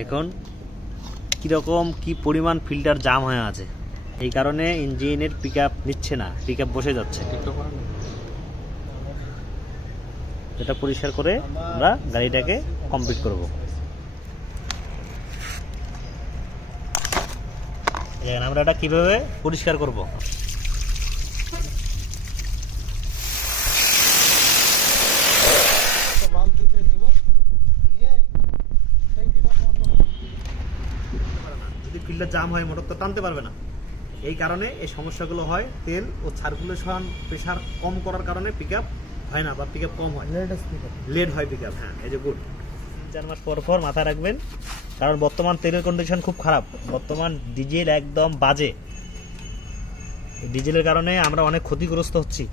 দেখুন কীরকম কি পরিমাণ ফিল্টার জাম হয়ে আছে, এই কারণে ইঞ্জিনের পিক আপ নিচ্ছে না, পিক আপ বসে যাচ্ছে। এটা পরিষ্কার করে আমরা গাড়িটাকে কমপ্লিট করব। আমরা এটা কীভাবে পরিষ্কার করব, যদি ফিল্টার জাম হয় মোটর তো টানতে পারবে না, এই কারণে এই সমস্যাগুলো হয়। তেল ও সার্কুলেশন প্রেশার কম করার কারণে পিক আপ হয় না বা পিক আপ কম হয়, লেট হয় পিক আপ। হ্যাঁ, এই যে গুড। 4 মাস পর পর মাথায় রাখবেন, কারণ বর্তমান তেলের কন্ডিশন খুব খারাপ, বর্তমান ডিজেল একদম বাজে। ডিজেলের কারণে আমরা অনেক ক্ষতিগ্রস্ত হচ্ছি।